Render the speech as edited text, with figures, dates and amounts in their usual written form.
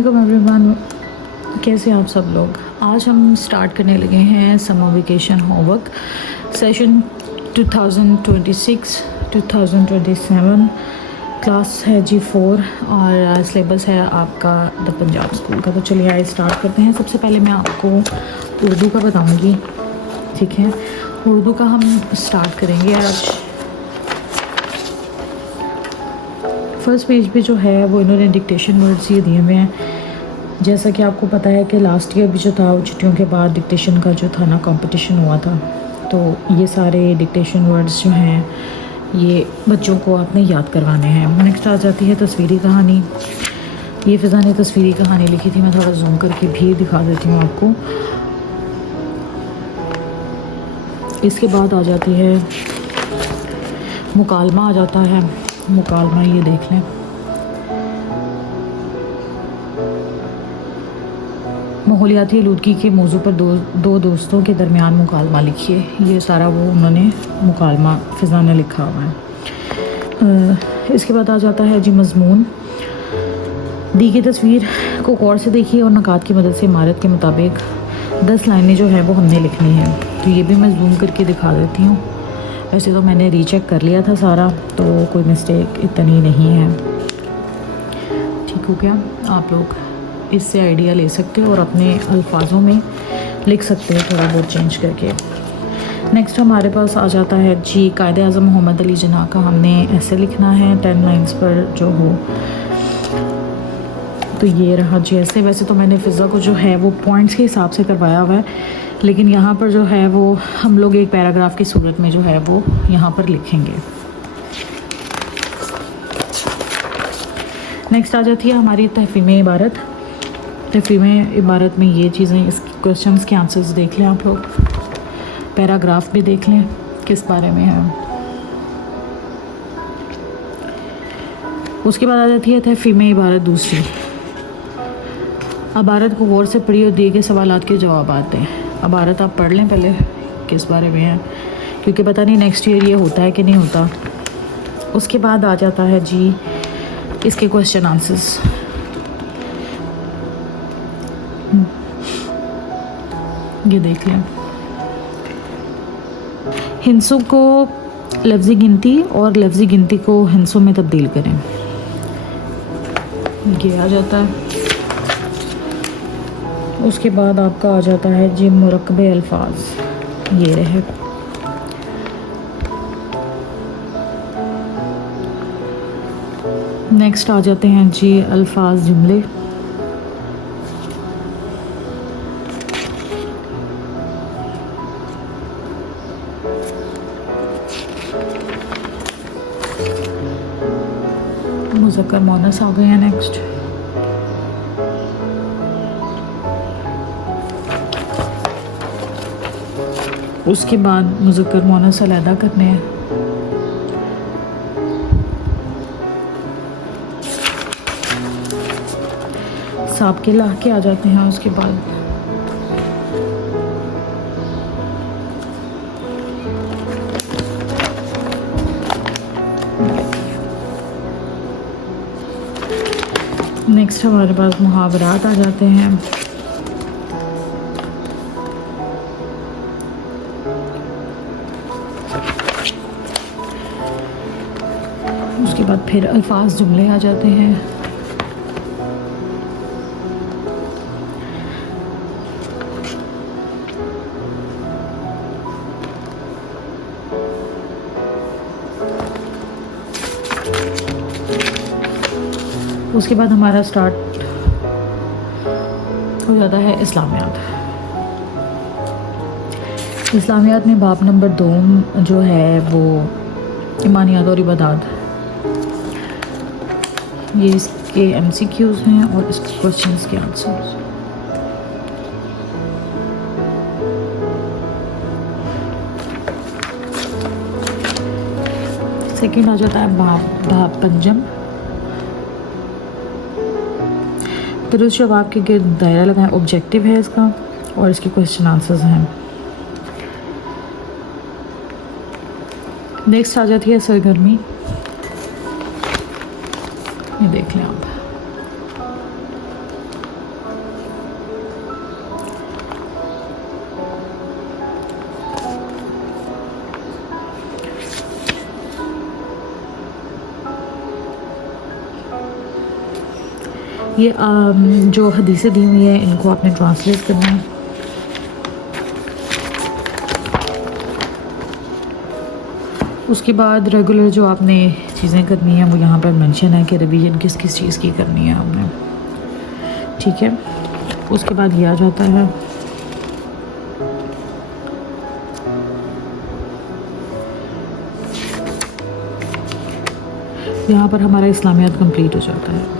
अस्सलामुअलैकुम एवरीवन, कैसे हैं आप सब लोग। आज हम स्टार्ट करने लगे हैं summer vacation homework session 2026-2027। Class है जी 4 और सिलेबस है आपका द पंजाब स्कूल का। तो चलिए आइए स्टार्ट करते हैं। सबसे पहले मैं आपको उर्दू का बताऊंगी, ठीक है। उर्दू का हम स्टार्ट करेंगे आज। फर्स्ट पेज पे जो है वो इन्होंने डिक्टेशन वर्ड्स ये दिए हुए हैं। जैसा कि आपको पता है कि लास्ट ईयर भी जो था वो छुट्टियों के बाद डिक्टेशन का जो था ना कंपटीशन हुआ था, तो ये सारे डिक्टेशन वर्ड्स जो हैं ये बच्चों को आपने याद करवाने हैं। नेक्स्ट आ जाती है तस्वीरी कहानी। ये फ़िज़ा ने तस्वीरी कहानी लिखी थी, मैं थोड़ा जूम करके भी दिखा देती हूँ आपको। इसके बाद आ जाती है मुकालमा, आ जाता है मुकालमा, ये देख लें। माहौलियाती आलूदगी के मौजू पर दो दोस्तों के दरमियान मुकालमा लिखिए। ये सारा वो उन्होंने मुकालमा फ़िज़ा ने लिखा हुआ है। इसके बाद आ जाता है जी मज़मून। दी गई तस्वीर को गौर से देखिए और नकात की मदद से इमारत के मुताबिक 10 लाइनें जो है वो हमने लिखनी है। तो ये भी मैं जूम करके दिखा देती हूँ। वैसे तो मैंने रीचेक कर लिया था सारा, तो कोई मिस्टेक इतनी नहीं है। ठीक हो गया। आप लोग इससे आइडिया ले सकते हो और अपने अल्फाजों में लिख सकते हो थोड़ा बहुत चेंज करके। नेक्स्ट हमारे पास आ जाता है जी कायदे आज़म मोहम्मद अली जिन्ना का हमने ऐसे लिखना है 10 लाइन्स पर जो हो। तो ये रहा जी ऐसे। वैसे तो मैंने फ़िज़ा को जो है वो पॉइंट्स के हिसाब से करवाया हुआ है, लेकिन यहाँ पर जो है वो हम लोग एक पैराग्राफ की सूरत में जो है वो यहाँ पर लिखेंगे। नेक्स्ट आ जाती है हमारी तहफ़ीम इबारत। तहफ़ीम इबारत में ये चीज़ें, इस क्वेश्चंस के आंसर्स देख लें आप लोग, पैराग्राफ भी देख लें किस बारे में है। उसके बाद आ जाती है तहफ़ीम इबारत दूसरी। इबारत को गौर से पढ़िए और दिए गए सवालात के जवाब दें। इबारत आप पढ़ लें पहले किस बारे में है, क्योंकि पता नहीं नेक्स्ट ईयर ये होता है कि नहीं होता। उसके बाद आ जाता है जी इसके क्वेश्चन आंसर्स। ये देख लें। हिंसों को लफ्ज़ी गिनती और लफ्ज़ी गिनती को हिंसों में तब्दील करें। ये आ जाता है। उसके बाद आपका आ जाता है जी मुरक्कबे अल्फाज। ये रहे। नेक्स्ट आ जाते हैं जी अल्फाज जुमले। मुज़क्कर मोनस आ गए हैं नेक्स्ट। उसके बाद मुज़क्कर मोनस अलहदा करने हैं। साब के लाह के आ जाते हैं। उसके बाद नेक्स्ट हमारे पास मुहावरात आ जाते हैं। उसके बाद फिर अल्फाज जुमले आ जाते हैं। उसके बाद हमारा स्टार्ट हो जाता है इस्लामियात। इस्लामियात में बाब नंबर 2 जो है वो ईमानियात और इबादत, ये इसके MCQs हैं और इसके क्वेश्चंस के आंसर्स। सेकंड आ जाता है बाब पंजम। फिर उस जवाब के गिर्द दायरा लगाएं। ऑब्जेक्टिव है इसका और इसके क्वेश्चन आंसर्स हैं। नेक्स्ट आ जाती है सरगर्मी। ये देख लें आप। ये जो हदीसें दी हुई हैं इनको आपने ट्रांसलेट करना है। उसके बाद रेगुलर जो आपने चीज़ें करनी है वो यहाँ पर मेंशन है कि रिवीजन किस किस चीज़ की करनी है आपने, ठीक है। उसके बाद ये आ जाता है यहाँ पर हमारा इस्लामियात कंप्लीट हो जाता है।